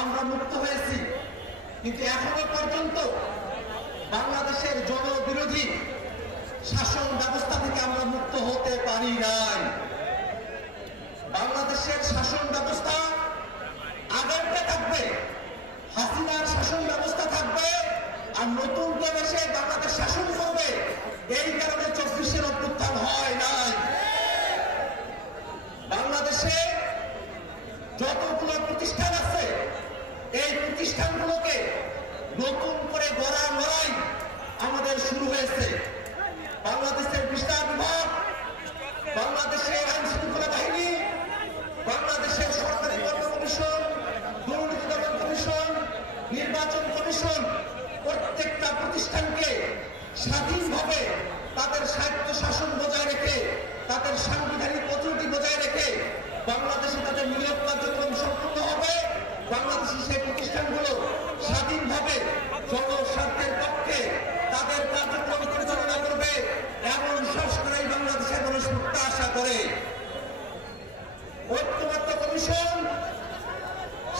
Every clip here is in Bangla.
আমরা মুক্ত হয়েছি, কিন্তু এখনো পর্যন্ত বাংলাদেশের জনবিরোধী শাসন ব্যবস্থা থেকে আমরা মুক্ত হতে পারি নাই। বাংলাদেশের শাসন ব্যবস্থা আগেরটা থাকবে, হাসিনার শাসন ব্যবস্থা থাকবে, আর নতুন কেউ এসে বাংলাদেশ শাসন করবে। এই কারণে 24-এর অভ্যুত্থান হয় নাই। বাংলাদেশে যতগুলো প্রতিষ্ঠান আছে, এই প্রতিষ্ঠানগুলোকে নতুন করে গড়ার লড়াই আমাদের শুরু হয়েছে। বাংলাদেশের বিচার বিভাগ, বাংলাদেশের আইন শৃঙ্খলা বাহিনী, বাংলাদেশের সরকারি কর্ম কমিশন, দুর্নীতি দমন কমিশন, নির্বাচন কমিশন, প্রত্যেকটা প্রতিষ্ঠানকে স্বাধীনভাবে তাদের স্বায়ত্ত শাসন বজায় রেখে, তাদের সাংবিধানিক অথরিটি বজায় রেখে বাংলাদেশে তাদের নিয়োগ কার্যক্রম সম্পূর্ণ হবে। বাংলাদেশি সেই প্রতিষ্ঠানগুলো স্বাধীনভাবে জনস্বার্থের পক্ষে তাদের কার্যক্রম পরিচালনা করবে, এমন সংস্কারই বাংলাদেশের মানুষ প্রত্যাশা করে। ঐক্যমত্য কমিশন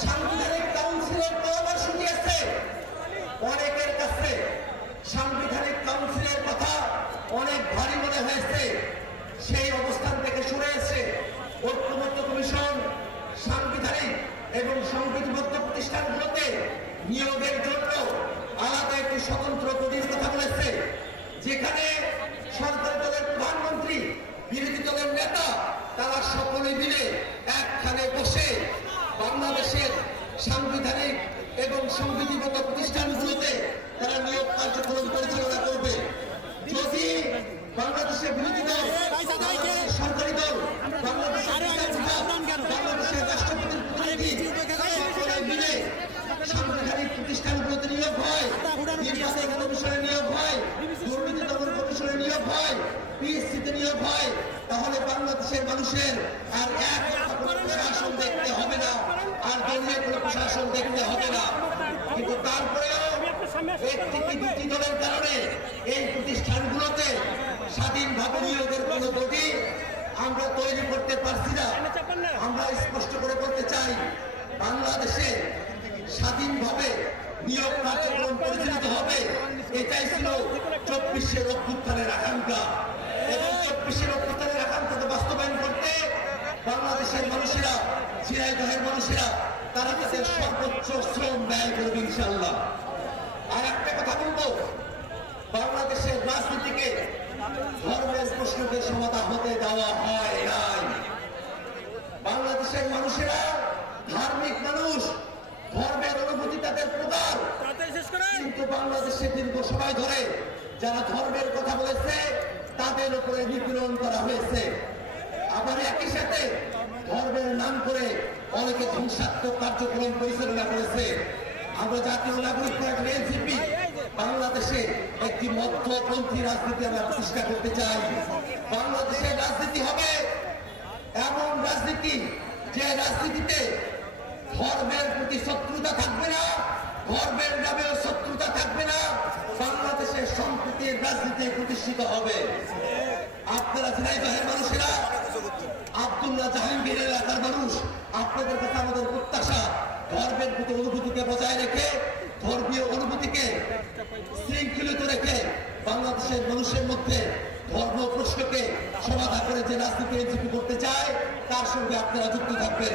সাংবিধানিক কাউন্সিলের পরামর্শ দিয়েছে। অনেকের কাছে সাংবিধানিক কাউন্সিলের কথা অনেক ভারী মনে হয়েছে, সেই অবস্থান থেকে সরে এসে ঐক্যমত্য কমিশন সাংবিধানিক এবং সংবিধিবদ্ধ প্রতিষ্ঠানগুলোতে নিয়োগের জন্য আলাদা একটি স্বতন্ত্র বডির কথা বলেছে, যেখানে সরকারি দলের প্রধানমন্ত্রী, বিরোধী দলের নেতা, তারা সকলে মিলে একখানে বসে বাংলাদেশের সাংবিধানিক এবং সংবিধিবদ্ধ প্রতিষ্ঠানগুলোতে তারা নিয়োগ কার্যক্রম পরিচালনা করবে। যদি বাংলাদেশের বিরোধী দল, সরকারি দল, বাংলাদেশের রাষ্ট্রপতির প্রতিনিধি সকলে মিলে সাংবিধানিক প্রতিষ্ঠানগুলোতে নিয়োগ হয়, নির্বাচন কমিশনে নিয়োগ হয়, দুর্নীতি দমন কমিশনে নিয়োগ হয়, পিএসসিতে নিয়োগ হয়, তাহলে বাংলাদেশের মানুষের আর এক প্রশাসন দেখতে হবে না, আর দলীয় কোনো প্রশাসন দেখতে হবে না। কিন্তু তারপরেও একটি কি দুটি দলের কারণে এই প্রতিষ্ঠানগুলোতে স্বাধীনভাবে নিয়োগের কোনো বডি আমরা তৈরি করতে পারছি না। আমরা স্পষ্ট করে বলতে চাই, বাংলাদেশে স্বাধীনভাবে নিয়োগ কার্যক্রম পরিচালিত হবে, এটাই ছিল 24-এর অভ্যুত্থানের আকাঙ্ক্ষা। এবং 24-এর অভ্যুত্থানের আকাঙ্ক্ষাকে বাস্তবায়ন করতে বাংলাদেশের মানুষেরা, ঝিনাইদহের মানুষেরা তারা তাদের সর্বোচ্চ শ্রম ব্যয় করবে ইনশাআল্লাহ। আর একটা কথা বলবো, বাংলাদেশের রাজনীতিকে ধর্মের প্রশ্নকে সমাধান হতে দেওয়া হয় নাই। বাংলাদেশের মানুষেরা ধার্মিক মানুষ, ধর্মের অনুভূতি তাদের প্রধান, কিন্তু বাংলাদেশে দীর্ঘ সময় ধরে যারা ধর্মের কথা বলেছে তাদের উপরে নিপীড়ন করা হয়েছে। আবার একই সাথে ধর্মের নাম করে অনেকে ধ্বংসাত্মক কার্যক্রম পরিচালনা করেছে। আমরা জাতীয় নাগরিক পার্টি এনসিপি বাংলাদেশে একটি মধ্যপন্থী রাজনীতি আমরা প্রতিষ্ঠা করতে চাই। বাংলাদেশের রাজনীতি হবে এমন রাজনীতি, যে রাজনীতিতে ধর্মের প্রতি শত্রুতা থাকবে না, ধর্মের নামেও শত্রুতা থাকবে না, বাংলাদেশের সম্প্রীতির রাজনীতি প্রতিষ্ঠিত হবে। আপনারা ঝিনাইদহের মানুষেরা, আব্দুল্লাহ জাহাঙ্গীর এলাকার মানুষ, আপনাদের কাছে আমাদের প্রত্যাশা, ধর্মের প্রতি অনুভূতিকে বজায় রেখে, ধর্মীয় অনুভূতিকে শৃঙ্খলিত রেখে বাংলাদেশের মানুষের মধ্যে ধর্ম প্রশ্নকে সমাধান করে যে রাজনীতি এনসিপি করতে চায়, তার সঙ্গে আপনারা যুক্ত থাকবেন।